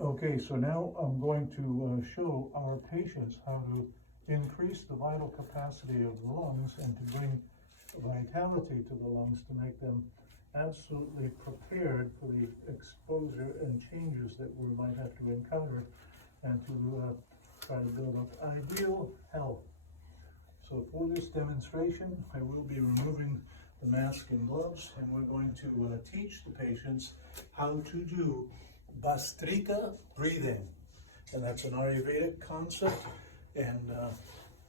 Okay, so now I'm going to show our patients how to increase the vital capacity of the lungs and to bring vitality to the lungs to make them absolutely prepared for the exposure and changes that we might have to encounter and to try to build up ideal health. So for this demonstration, I will be removing the mask and gloves, and we're going to teach the patients how to do Bhastrika breathing. And that's an Ayurvedic concept, and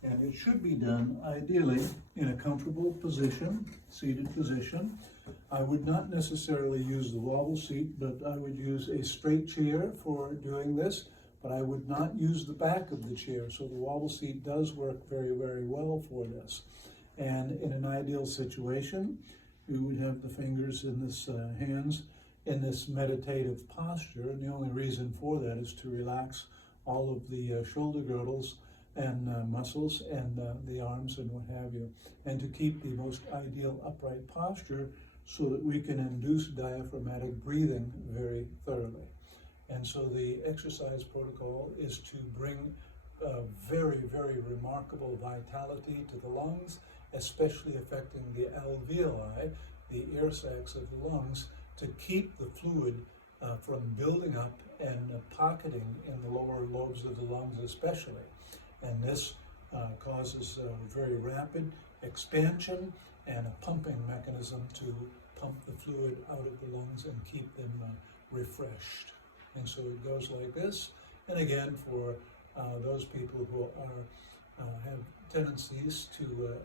it should be done ideally in a comfortable position, seated position. I would not necessarily use the wobble seat, but I would use a straight chair for doing this, but I would not use the back of the chair. So the wobble seat does work very, very well for this. And in an ideal situation, we would have the fingers in this hands in this meditative posture, and the only reason for that is to relax all of the shoulder girdles and muscles and the arms and what have you, and to keep the most ideal upright posture so that we can induce diaphragmatic breathing very thoroughly. And so the exercise protocol is to bring very, very remarkable vitality to the lungs, especially affecting the alveoli, the air sacs of the lungs, to keep the fluid from building up and pocketing in the lower lobes of the lungs especially. And this causes very rapid expansion and a pumping mechanism to pump the fluid out of the lungs and keep them refreshed. And so it goes like this. And again, for those people who have tendencies to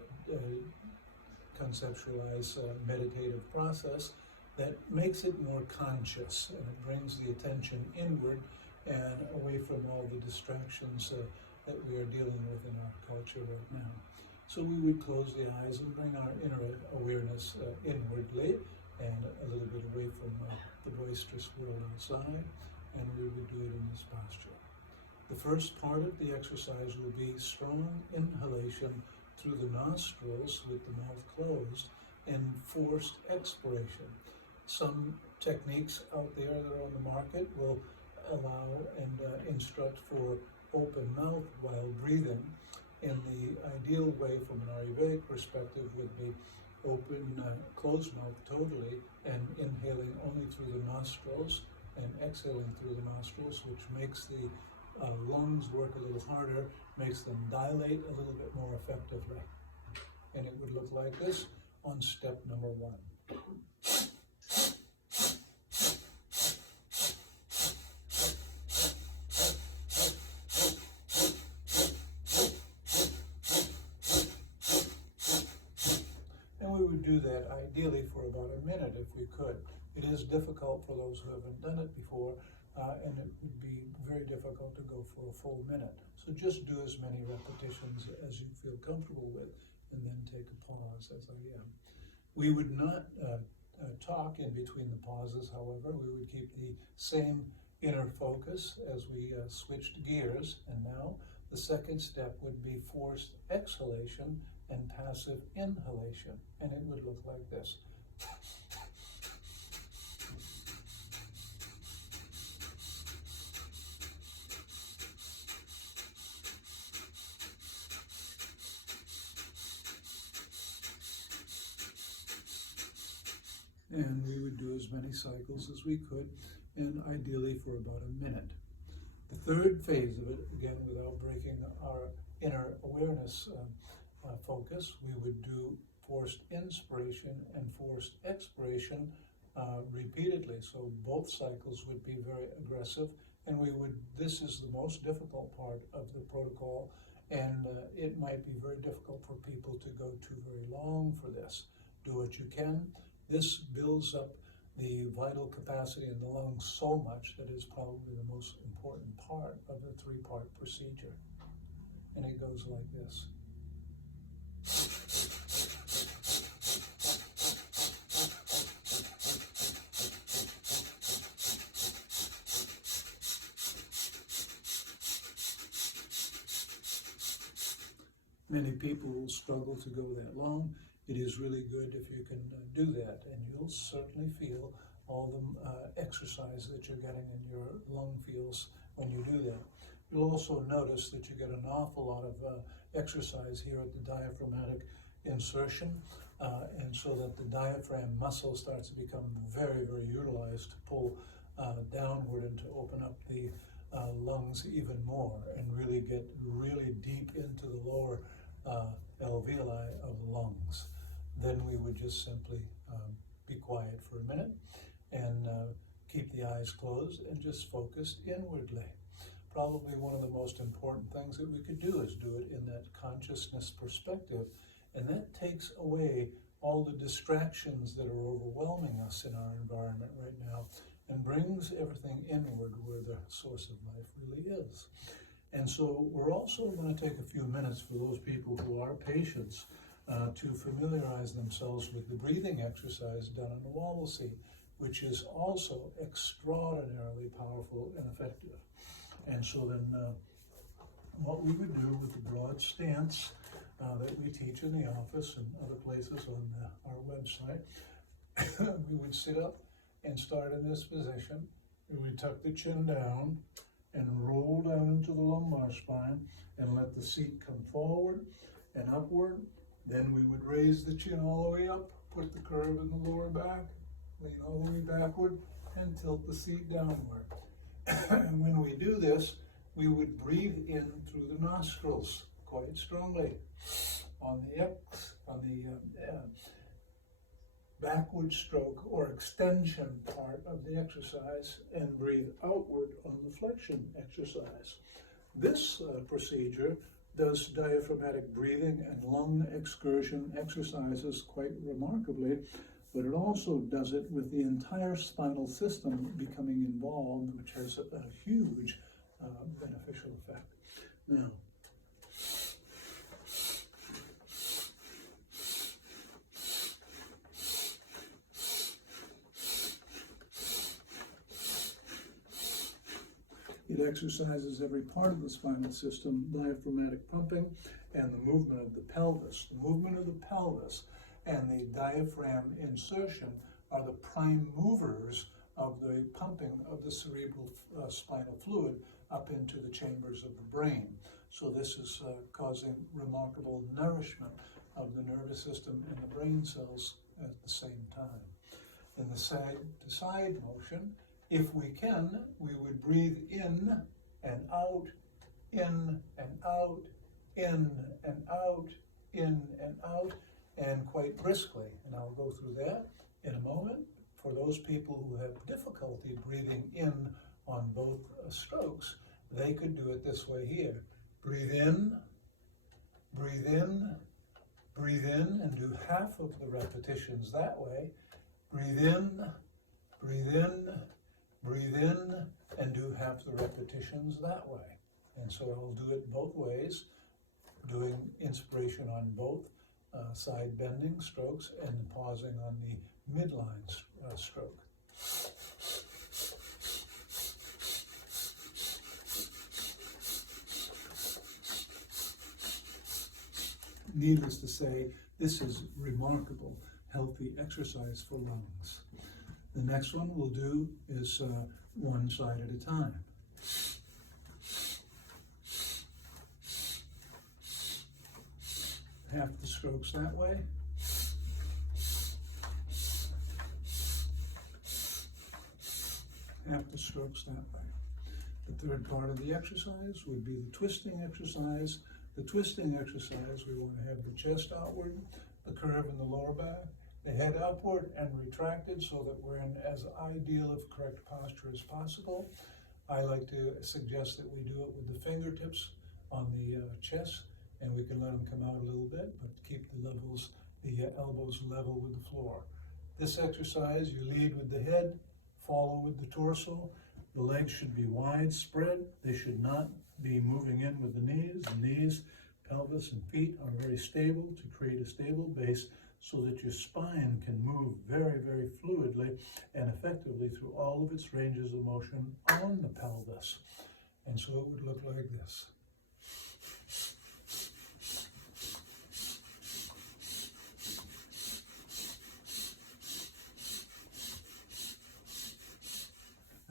conceptualize a meditative process, that makes it more conscious, and it brings the attention inward and away from all the distractions that we are dealing with in our culture right now. So we would close the eyes and bring our inner awareness inwardly and a little bit away from the boisterous world outside, and we would do it in this posture. The first part of the exercise will be strong inhalation through the nostrils with the mouth closed and forced expiration. Some techniques out there that are on the market will allow and instruct for open mouth while breathing. And the ideal way from an Ayurvedic perspective would be open, closed mouth totally, and inhaling only through the nostrils and exhaling through the nostrils, which makes the lungs work a little harder, makes them dilate a little bit more effectively. And it would look like this on step number 1. And we would do that ideally for about a minute if we could. It is difficult for those who haven't done it before, and it would be very difficult to go for a full minute. So just do as many repetitions as you feel comfortable with, and then take a pause as I am. We would not talk in between the pauses, however. We would keep the same inner focus as we switched gears. And now the second step would be forced exhalation and passive inhalation. And it would look like this. And we would do as many cycles as we could, and ideally for about a minute. The third phase of it, again without breaking our inner awareness focus, we would do forced inspiration and forced expiration repeatedly. So both cycles would be very aggressive, and this is the most difficult part of the protocol, and it might be very difficult for people to go too very long for this. Do what you can. This builds up the vital capacity in the lungs so much that it's probably the most important part of the 3-part procedure. And it goes like this. Many people will struggle to go that long. It is really good if you can do that, and you'll certainly feel all the exercise that you're getting in your lung fields when you do that. You'll also notice that you get an awful lot of exercise here at the diaphragmatic insertion, and so that the diaphragm muscle starts to become very, very utilized to pull downward and to open up the lungs even more and really get really deep into the lower alveoli of the lungs. Then we would just simply be quiet for a minute and keep the eyes closed and just focus inwardly. Probably one of the most important things that we could do is do it in that consciousness perspective, and that takes away all the distractions that are overwhelming us in our environment right now and brings everything inward where the source of life really is. And so we're also going to take a few minutes for those people who are patients to familiarize themselves with the breathing exercise done on the wobble seat, which is also extraordinarily powerful and effective. And so then what we would do with the broad stance that we teach in the office and other places on our website, we would sit up and start in this position. We would tuck the chin down and roll down into the lumbar spine and let the seat come forward and upward. Then we would raise the chin all the way up, put the curve in the lower back, lean all the way backward, and tilt the seat downward. And when we do this, we would breathe in through the nostrils quite strongly on the backward stroke or extension part of the exercise, and breathe outward on the flexion exercise. This procedure does diaphragmatic breathing and lung excursion exercises quite remarkably, but it also does it with the entire spinal system becoming involved, which has a huge beneficial effect. Now, it exercises every part of the spinal system, diaphragmatic pumping, and the movement of the pelvis. The movement of the pelvis and the diaphragm insertion are the prime movers of the pumping of the cerebral spinal fluid up into the chambers of the brain. So this is causing remarkable nourishment of the nervous system and the brain cells at the same time. In the side-to-side motion, if we can, we would breathe in and out, in and out, in and out, in and out, and quite briskly. And I'll go through that in a moment. For those people who have difficulty breathing in on both strokes, they could do it this way here. Breathe in, breathe in, breathe in, and do half of the repetitions that way. Breathe in, breathe in, breathe in, and do half the repetitions that way. And so I'll do it both ways, doing inspiration on both side bending strokes and pausing on the midline stroke. Needless to say, this is remarkable, healthy exercise for lungs. The next one we'll do is one side at a time. Half the strokes that way. Half the strokes that way. The third part of the exercise would be the twisting exercise. The twisting exercise, we want to have the chest outward, the curve in the lower back, the head upward and retracted so that we're in as ideal of correct posture as possible. I like to suggest that we do it with the fingertips on the chest, and we can let them come out a little bit, but keep the elbows level with the floor. This exercise, you lead with the head, follow with the torso. The legs should be wide spread. They should not be moving in with the knees. The knees, pelvis, and feet are very stable to create a stable base so that your spine can move very, very fluidly and effectively through all of its ranges of motion on the pelvis. And so it would look like this.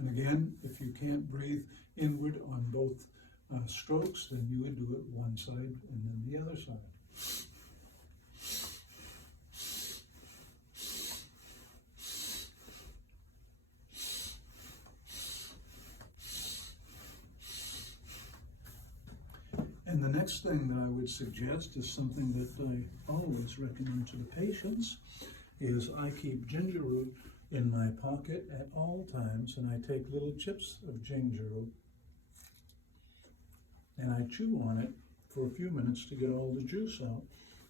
And again, if you can't breathe inward on both strokes, then you would do it one side and then the other side. And the next thing that I would suggest is something that I always recommend to the patients, is I keep ginger root in my pocket at all times, and I take little chips of ginger root and I chew on it for a few minutes to get all the juice out.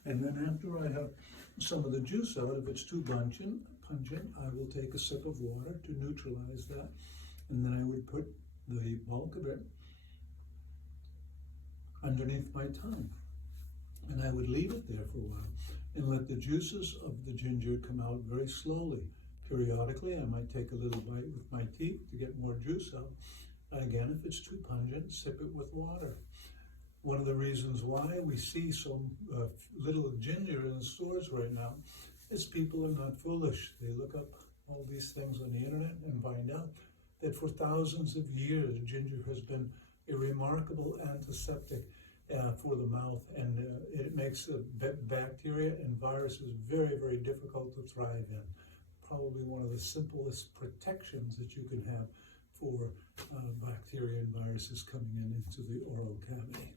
And then after I have some of the juice out, if it's too pungent, I will take a sip of water to neutralize that, and then I would put the bulk of it underneath my tongue, and I would leave it there for a while and let the juices of the ginger come out very slowly. Periodically, I might take a little bite with my teeth to get more juice out. Again, if it's too pungent, sip it with water. One of the reasons why we see so little ginger in the stores right now is people are not foolish. They look up all these things on the internet and find out that for thousands of years, ginger has been a remarkable antiseptic for the mouth, and it makes bacteria and viruses very, very difficult to thrive in. Probably one of the simplest protections that you can have for bacteria and viruses coming into the oral cavity.